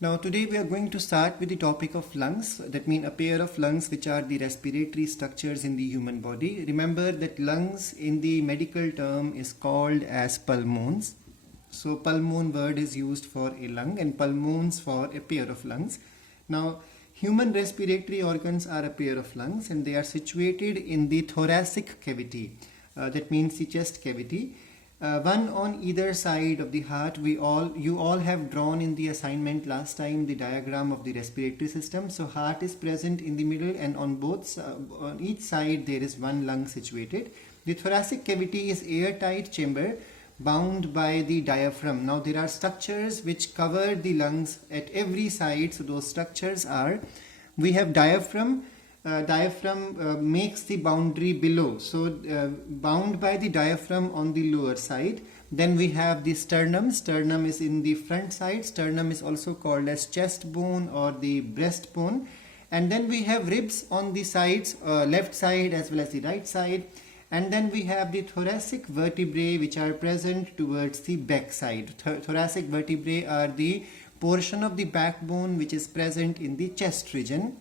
Now today we are going to start with the topic of lungs. That means a pair of lungs which are the respiratory structures in the human body. Remember that lungs in the medical term is called as pulmons. So pulmon word is used for a lung and pulmons for a pair of lungs. Now human respiratory organs are a pair of lungs and they are situated in the thoracic cavity. That means the chest cavity. One on either side of the heart. You all have drawn in the assignment last time the diagram of the respiratory system. So heart is present in the middle and on each side there is one lung situated. The thoracic cavity is airtight chamber bound by the diaphragm. Now there are structures which cover the lungs at every side. So those structures are, we have diaphragm. Diaphragm makes the boundary below, so bound by the diaphragm on the lower side. Then we have the sternum. Sternum is in the front side. Sternum is also called as chest bone or the breastbone. And then we have ribs on the sides, left side as well as the right side. And then we have the thoracic vertebrae which are present towards the back side. Thoracic vertebrae are the portion of the backbone which is present in the chest region.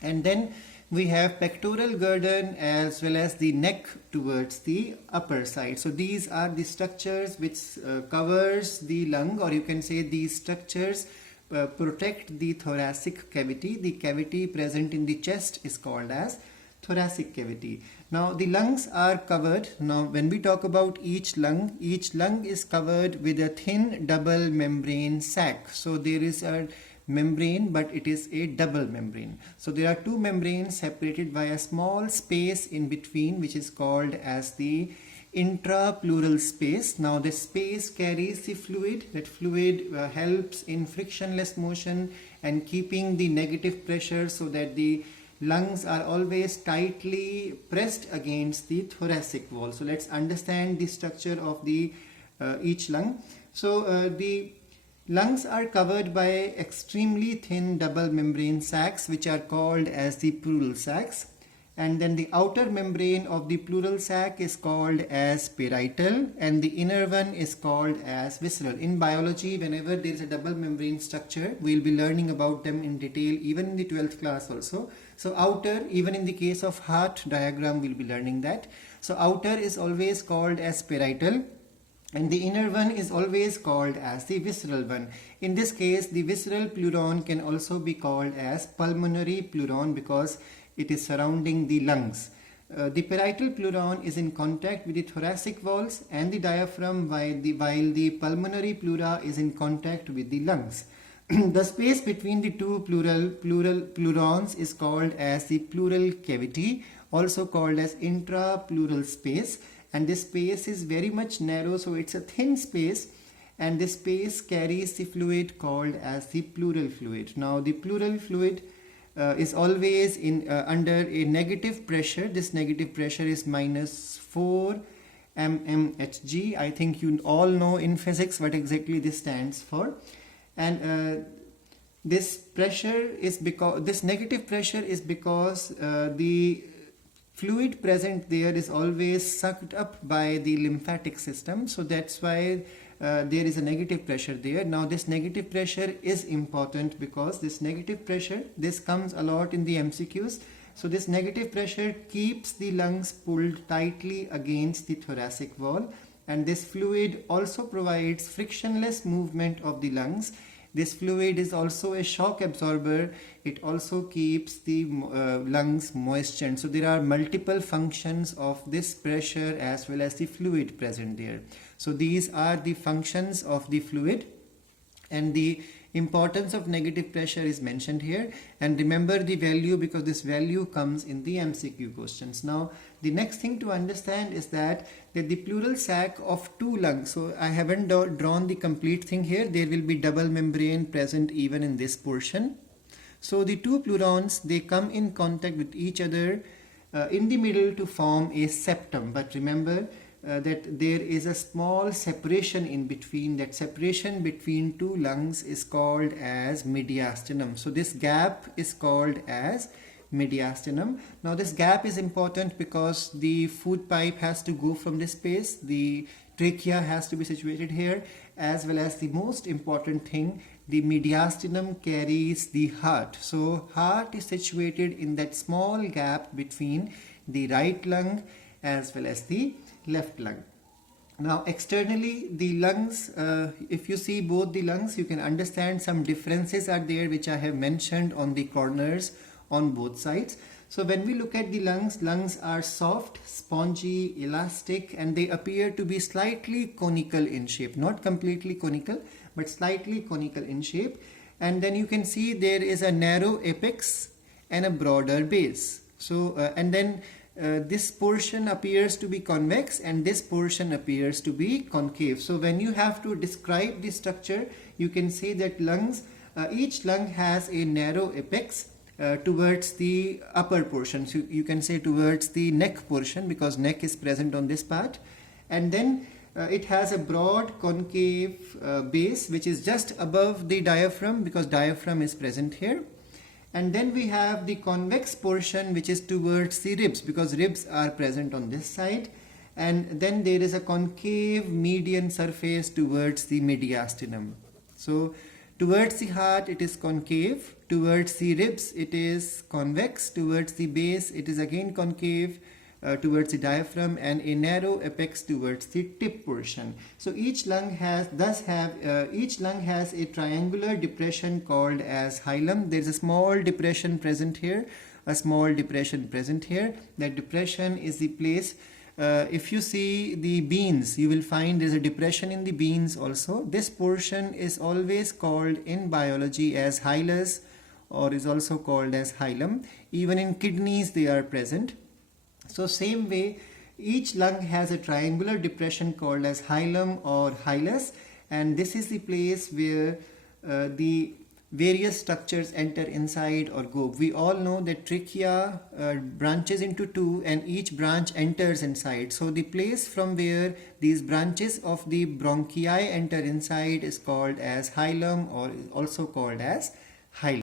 And then we have pectoral girdle as well as the neck towards the upper side. So these are the structures which covers the lung, or you can say these structures protect the thoracic cavity. The cavity present in the chest is called as thoracic cavity. Now the lungs are covered. Now when we talk about each lung is covered with a thin double membrane sac. So there is a membrane, but it is a double membrane. So there are two membranes separated by a small space in between, which is called as the intrapleural space. Now the space carries the fluid. That fluid helps in frictionless motion and keeping the negative pressure, so that the lungs are always tightly pressed against the thoracic wall. So let's understand the structure of the each lung. So the lungs are covered by extremely thin double membrane sacs which are called as the pleural sacs, and then the outer membrane of the pleural sac is called as parietal and the inner one is called as visceral. In biology, whenever there is a double membrane structure, we will be learning about them in detail even in the 12th class also. So outer, even in the case of heart diagram, we will be learning that. So outer is always called as parietal and the inner one is always called as the visceral one. In this case, the visceral pleuron can also be called as pulmonary pleuron because it is surrounding the lungs. The parietal pleuron is in contact with the thoracic walls and the diaphragm, while the pulmonary pleura is in contact with the lungs. The space between the two pleurons is called as the pleural cavity, also called as intrapleural space. And this space is very much narrow, so it's a thin space, and this space carries the fluid called as the pleural fluid. Now the pleural fluid is always under a negative pressure. This negative pressure is -4 mmHg. I think you all know in physics what exactly this stands for. And this negative pressure is because the fluid present there is always sucked up by the lymphatic system. So that's why there is a negative pressure there. Now this negative pressure is important because this negative pressure, this comes a lot in the MCQs. So this negative pressure keeps the lungs pulled tightly against the thoracic wall, and this fluid also provides frictionless movement of the lungs. This fluid is also a shock absorber. It also keeps the lungs moistened. So there are multiple functions of this pressure as well as the fluid present there. So these are the functions of the fluid, and the importance of negative pressure is mentioned here. And remember the value because this value comes in the MCQ questions. Now the next thing to understand is that the pleural sac of two lungs, so I haven't drawn the complete thing here. There will be double membrane present even in this portion. So the two pleurons, they come in contact with each other in the middle to form a septum. But remember that there is a small separation in between. That separation between two lungs is called as mediastinum. So this gap is called as mediastinum. Now this gap is important because the food pipe has to go from this space. The trachea has to be situated here, as well as the most important thing, the mediastinum carries the heart. So heart is situated in that small gap between the right lung as well as the left lung. Now externally the lungs, if you see both the lungs, you can understand some differences are there which I have mentioned on the corners on both sides. So when we look at the lungs, lungs are soft, spongy, elastic, and they appear to be slightly conical in shape, not completely conical but slightly conical in shape. And then you can see there is a narrow apex and a broader base. So and then this portion appears to be convex and this portion appears to be concave. So when you have to describe the structure, you can say that lungs, each lung has a narrow apex towards the upper portion. So you can say towards the neck portion, because neck is present on this part. And then it has a broad concave base which is just above the diaphragm, because diaphragm is present here. And then we have the convex portion which is towards the ribs, because ribs are present on this side. And then there is a concave median surface towards the mediastinum. So towards the heart it is concave, towards the ribs it is convex, towards the base it is again concave, towards the diaphragm, and a narrow apex towards the tip portion. So each lung has a triangular depression called as hilum. There is a small depression present here, a small depression present here. That depression is the place. If you see the beans, you will find there is a depression in the beans also. This portion is always called in biology as hilus, or is also called as hilum. Even in kidneys they are present. So same way, each lung has a triangular depression called as hilum or hilus, and this is the place where the various structures enter inside or go. We all know that trachea branches into two and each branch enters inside. So the place from where these branches of the bronchi enter inside is called as hilum, or is also called as hilum.